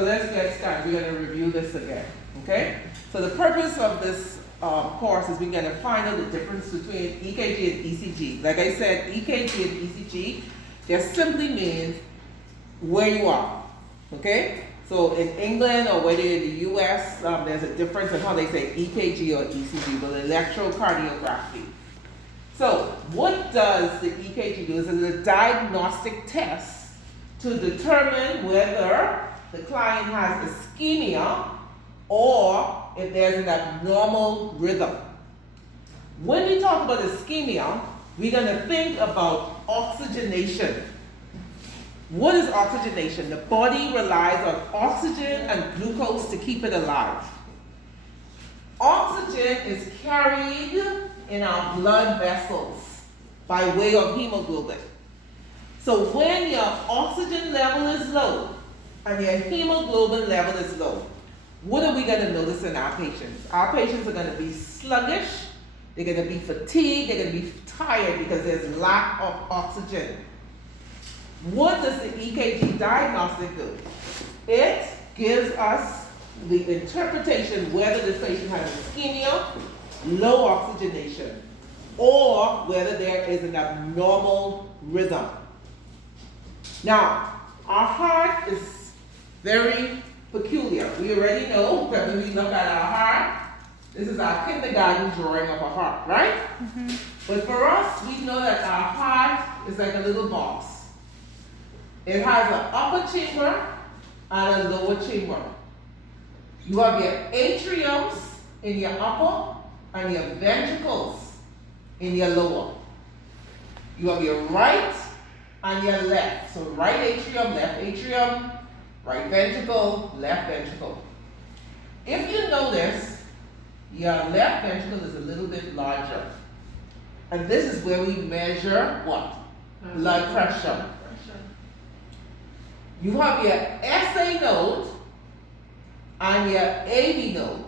so let's get started. We're going to review this again, okay? So the purpose of this course is we're going to find out the difference between EKG and ECG. Like I said, EKG and ECG, just simply means where you are, okay? So in England or whether in the US, there's a difference in how they say EKG or ECG, but electrocardiography. So what does the EKG do? It's a diagnostic test to determine whether the client has ischemia or if there's an abnormal rhythm. When we talk about ischemia, we're going to think about oxygenation. What is oxygenation? The body relies on oxygen and glucose to keep it alive. Oxygen is carried in our blood vessels by way of hemoglobin. So when your oxygen level is low and your hemoglobin level is low, what are we going to notice in our patients? Our patients are going to be sluggish, they're going to be fatigued, they're going to be tired because there's lack of oxygen. What does the EKG diagnostic do? It gives us the interpretation whether this patient has ischemia, low oxygenation, or whether there is an abnormal rhythm. Now, our heart is very peculiar. We already know that when we look at our heart, this is our kindergarten drawing of a heart, right? Mm-hmm. But for us, we know that our heart is like a little box. It has an upper chamber and a lower chamber. You have your atriums in your upper and your ventricles in your lower. You have your right and your left. So right atrium, right ventricle, left ventricle. If you notice, your left ventricle is a little bit larger. And this is where we measure what? Blood pressure. You have your SA node and your AV node.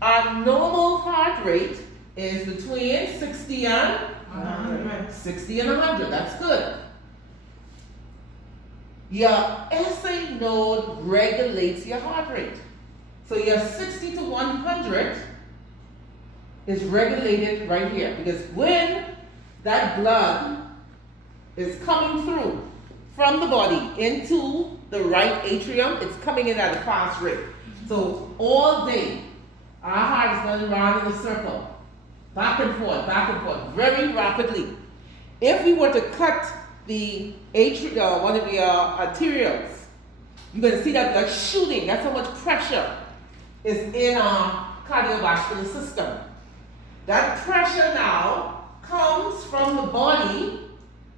Our normal heart rate is between 60 and 100. 60 and 100, that's good. Your SA node regulates your heart rate. So your 60 to 100 is regulated right here. Because when that blood is coming through from the body into the right atrium, it's coming in at a fast rate. So all day, our heart is going around in a circle, back and forth, very rapidly. If we were to cut the one of the arterioles, you're going to see that blood shooting. That's how much pressure is in our cardiovascular system. That pressure now comes from the body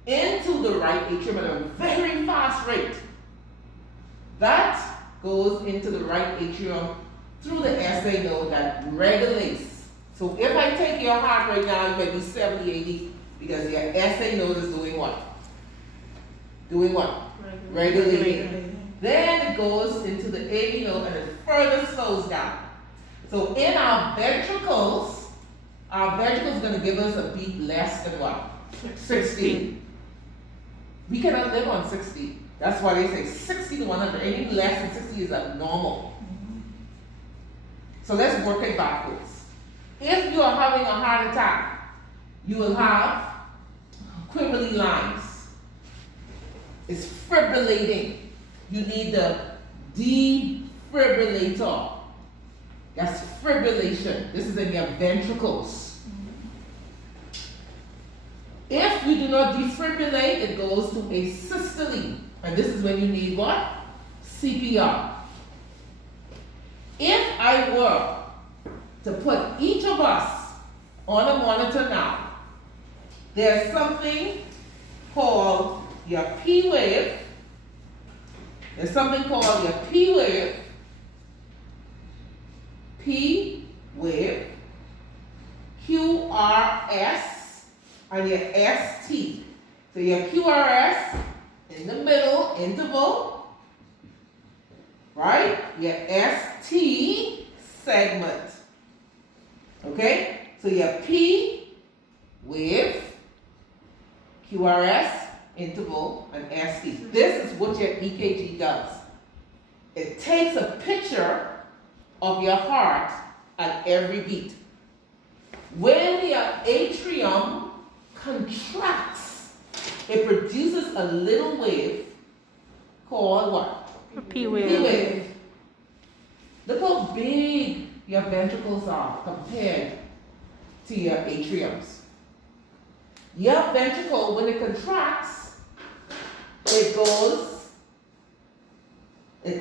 into the right atrium at a very fast rate. That goes into the right atrium through the SA node that regulates. So if I take your heart rate now, you may be 70, 80, because your SA node is doing what? Doing what? Regulating. Then it goes into the AV node and it further slows down. So in our ventricles is going to give us a beat less than what? 60. We cannot live on 60. That's why they say 60 to 100. Anything less than 60 is abnormal. So let's work it backwards. If you are having a heart attack, you will have quibbly lines. It's fibrillating. You need the defibrillator. That's fibrillation. This is in your ventricles. If you do not defibrillate, it goes to a systole. And this is when you need what? CPR. If I were to put each of us on a monitor now, there's something called your P wave. There's something called your P wave, QRS, and your ST. So your QRS in the middle interval, right? Your ST segment. Okay? So your P wave, QRS interval, and ST. This is what your EKG does. It takes a picture of your heart at every beat. When your atrium contracts, it produces a little wave called what? A P wave. P wave. Look how big your ventricles are compared to your atriums. Your ventricle, when it contracts, it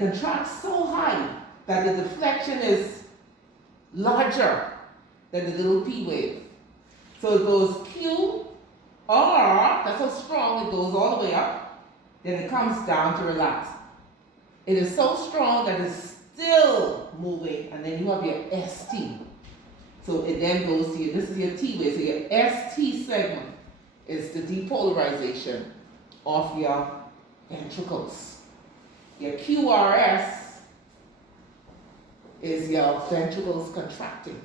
contracts so high that the deflection is larger than the little P wave. So it goes Q, R, that's how strong it goes all the way up, then it comes down to relax. It is so strong that it's still moving, and then you have your ST. So it then goes to your, this is your T wave, so your ST segment is the depolarization of your ventricles. Your QRS is your ventricles contracting.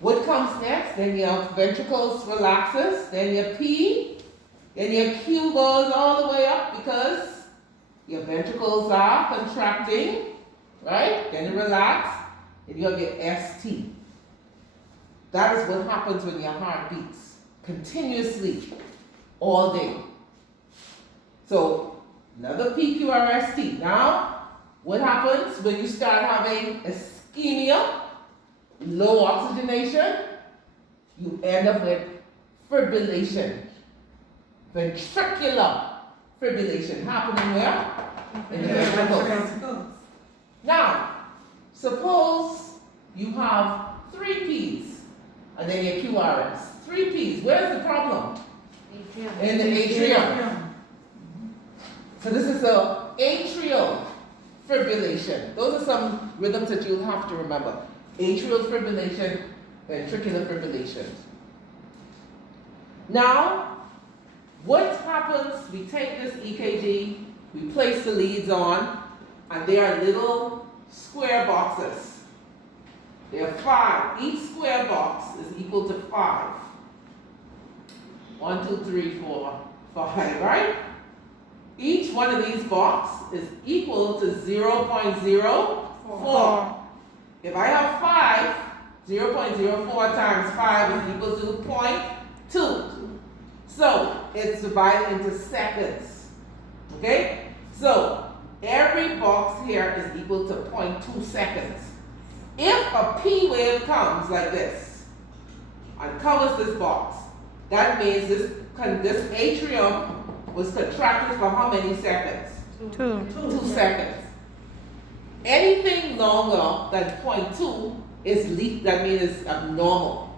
What comes next? Then your ventricles relaxes, then your P, then your Q goes all the way up because your ventricles are contracting, right? Then you relax, and you have your ST. That is what happens when your heart beats continuously all day. So another PQRST. Now, what happens when you start having ischemia, low oxygenation? You end up with fibrillation, ventricular fibrillation happening where? In the ventricles. Now, suppose you have 3 P's and then your QRS. 3 P's. Where's the problem? In the atrium. So this is the atrial fibrillation. Those are some rhythms that you'll have to remember. Atrial fibrillation, ventricular fibrillation. Now, what happens, we take this EKG, we place the leads on, and they are little square boxes. There are 5. Each square box is equal to 5. 1, 2, 3, 4, 5, right? Each one of these boxes is equal to 0.04. If I have 5, 0.04 times 5 is equal to 0.2. So it's divided into seconds. Okay? So every box here is equal to 0.2 seconds. If a P wave comes like this and covers this box, that means this atrium was contracted for how many seconds? 2. 2 seconds. Anything longer than 0.2 is leak, that means it's abnormal.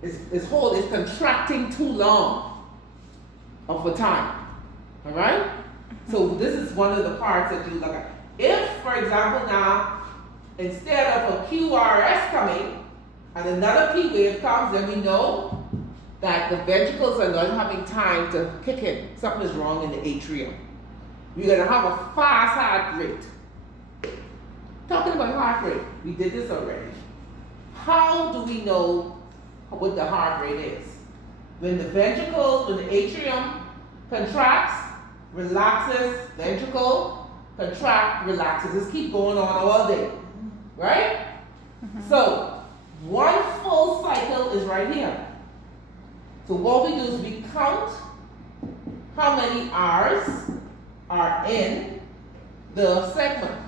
It's contracting too long of a time. Alright? So this is one of the parts that you look at. If, for example, now, instead of a QRS coming and another P wave comes, then we know that the ventricles are not having time to kick in. Something is wrong in the atrium. We're going to have a fast heart rate. Talking about heart rate, we did this already. How do we know what the heart rate is? When the ventricles, when the atrium contracts, relaxes, ventricle, contract, relaxes. This keep going on all day, right? So, one full cycle is right here. So what we do is we count how many R's are in the segment.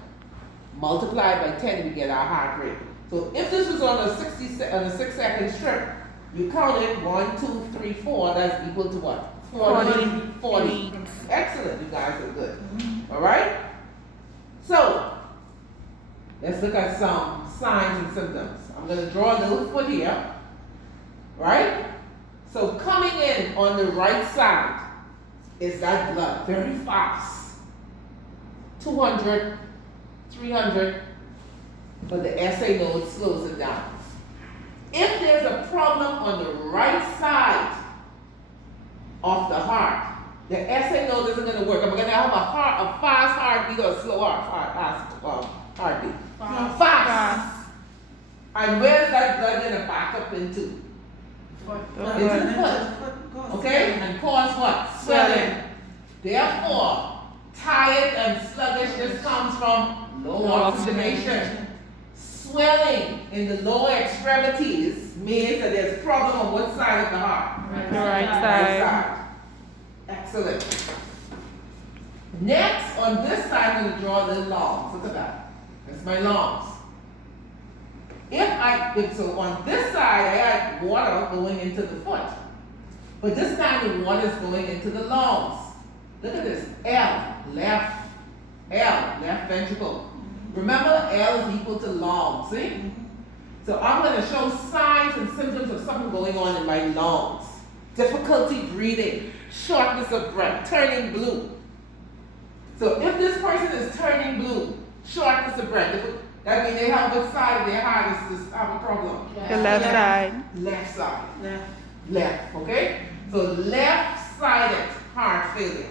Multiply by 10, we get our heart rate. So if this was on a 6-second strip, you count it 1, 2, 3, 4. That's equal to what? 40. Excellent, you guys are good. All right. So let's look at some signs and symptoms. I'm going to draw a little foot here, right? So coming in on the right side is that blood, very fast. 200, 300, but the SA node slows it down. If there's a problem on the right side of the heart, the SA node isn't going to work. I'm going to have a fast heartbeat or a slow heartbeat. Fast. And where's that blood going to back up into? Into the foot. Okay? And cause what? Swelling. Therefore, tired and sluggishness comes from low oxygenation. Swelling in the lower extremities means that there's a problem on what side of the heart? The right side. Excellent. Next, on this side, I'm going to draw the lungs. Look at that. That's my lungs. So on this side, I had water going into the foot. But this time the water is going into the lungs. Look at this. Left ventricle. Remember, L is equal to lungs, see? So I'm going to show signs and symptoms of something going on in my lungs. Difficulty breathing, shortness of breath, turning blue. So if this person is turning blue, shortness of breath, that means they have what side of their heart is have a problem? The left side. Left side. Left, okay? So left-sided heart failure.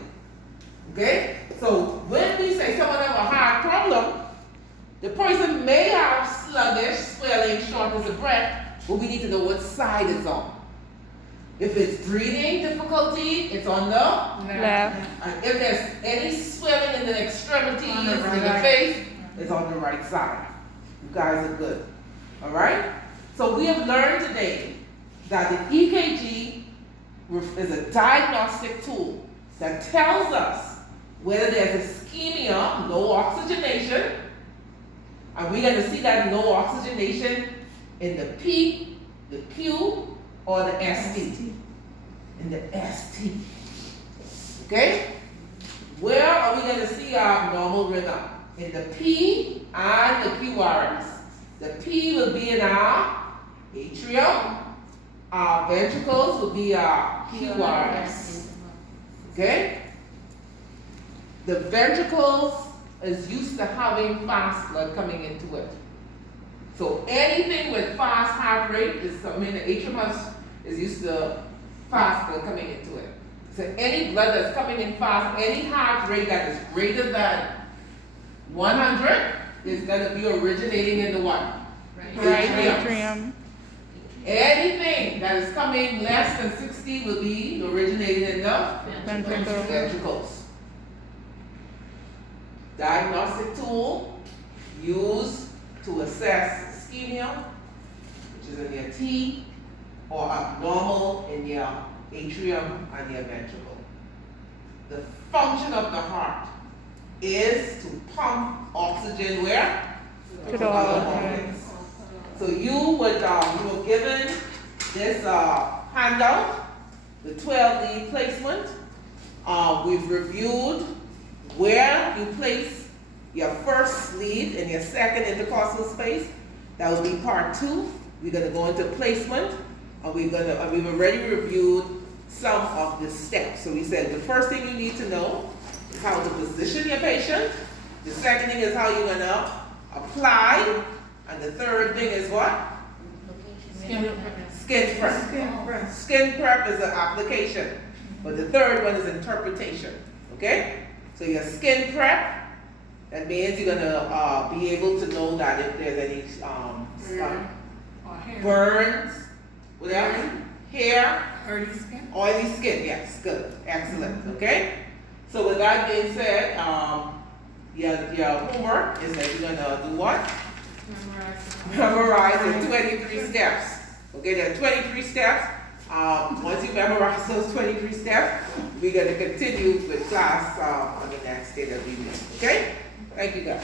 Okay? So when we say someone have a heart problem, the person may have sluggish, swelling, shortness of breath, but we need to know what side it's on. If it's breathing difficulty, it's on the Left. And if there's any swelling in the extremities, in the face, it's on the right side. You guys are good. Alright? So we have learned today that the EKG is a diagnostic tool that tells us whether there's ischemia, low oxygenation, and we're going to see that low oxygenation in the P, the Q, or the ST. In the ST. Okay? Where are we going to see our normal rhythm? In the P and the QRS. The P will be in our atrium. Our ventricles will be our QRS. Okay? The ventricles is used to having fast blood coming into it. So anything with fast heart rate the atrium is used to fast blood coming into it. So any blood that's coming in fast, any heart rate that is greater than 100 is going to be originating in the what? Right atrium. Anything that is coming less than 60 will be originating in the ventricles. Diagnostic tool used to assess ischemia, which is in your T, or abnormal in your atrium and your ventricle. The function of the heart is to pump oxygen where? To the organs. So you were given this handout, the 12-lead placement. We've reviewed where you place your first lead in your second intercostal space. That will be part 2. We're going to go into placement, and we've already reviewed some of the steps. So we said the first thing you need to know is how to position your patient. The second thing is how you're going to apply. And the third thing is what? Skin prep. Skin prep is an application. But the third one is interpretation. Okay? So your skin prep, that means you're going to be able to know that if there's any burns, whatever, hair, oily skin. Yes, good. Excellent. Okay? So with that being said, your homework is that you're going to do what? Memorize the 23 steps. Okay, there are 23 steps. Once you memorize those 23 steps, we're going to continue with class on the next day that we meet. Okay? Thank you guys.